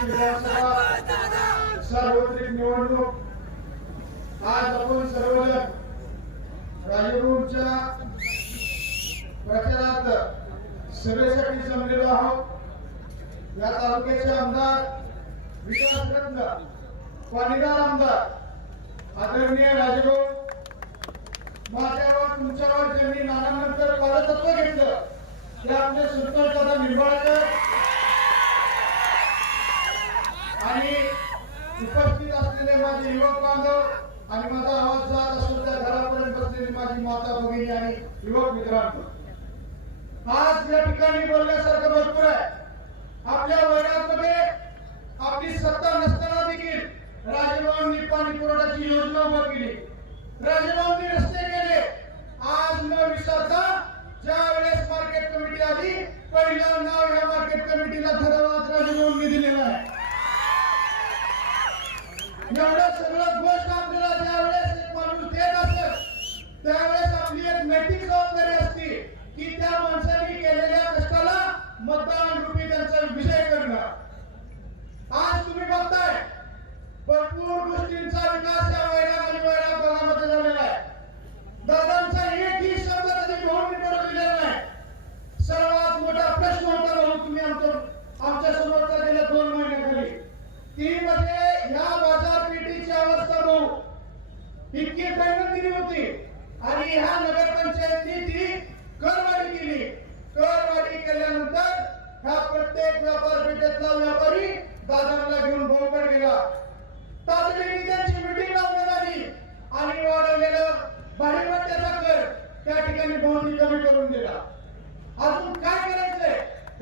जिल्ह्यासह सार्वत्रिक निवडणूक. आज आपण सर्वजण सभेसाठी जमलेलो आहोत. या तालुक्याचे आमदार विकासरत्न पाणीदार आमदार आदरणीय राजभाऊ माझ्यावर तुमच्यावर ज्यांनी नानानंतर पालकत्व घेतलं ते आमचे सुंदर कथा निंबाळकर उपस्थित युवक बांधव आणि माझा आवाज जात असून त्या घरापर्यंत बसलेली माझी माता भगिनी आणि युवक मित्रांनो. आज या ठिकाणी बोलण्यासारखं भरपूर आहे. आपल्या वडिलांमध्ये आपली सत्ता नसताना देखील राजभवननी पाणी पुरवठ्याची योजना उभा केली. राजभवननी रस्ते केले. आज न विसरता ज्या वेळेस मार्केट कमिटी आली पहिलं नाव या मार्केट कमिटीला धन्यवाद राजभवननी दिलेला आहे. एवढं सगळं आणि ह्या नगरपंचायतनी ती करवाढी केली. करवाढी केल्यानंतर ह्या प्रत्येक व्यापार पेठेतला व्यापारी दादांना घेऊन भाऊकडे गेला. तातडीने त्यांची मिटिंग लावण्यात आली. आणि वाढवलेलं भाडेपट्ट्याचा कर त्या ठिकाणी भाऊंनी कमी करून दिला. अजून काय करायचंय?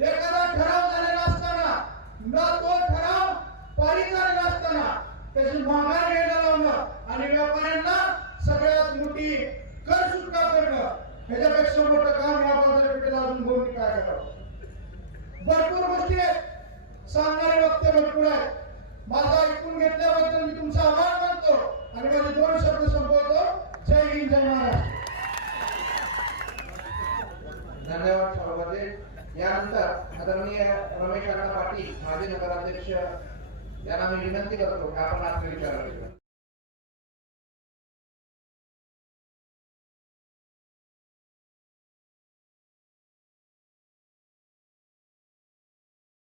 एखादा ठराव झालेला असताना ना तो ठराव पारित झालेला असताना त्याची माघार घ्यायला लावणं आणि व्यापाऱ्यांना सगळ्यात मोठी कर सुटका करणं ह्याच्यापेक्षा मोठं काम या बाजारपेठेला अजून भूमी काय करावं? भरपूर गोष्टी आहेत. सांगणारे वक्ते भरपूर आहेत. माझा ऐकून घेतल्याबद्दल मी तुमचा आभार मानतो. आणि माझे दोन शब्द संपवतो. जय हिंद जय महाराष्ट्र. धन्यवाद सर्वांचे यानंतर आदरणीय रमेश अण्णा पाटील माजी नगराध्यक्ष यांना मी विनंती करतो की आपण आज विचार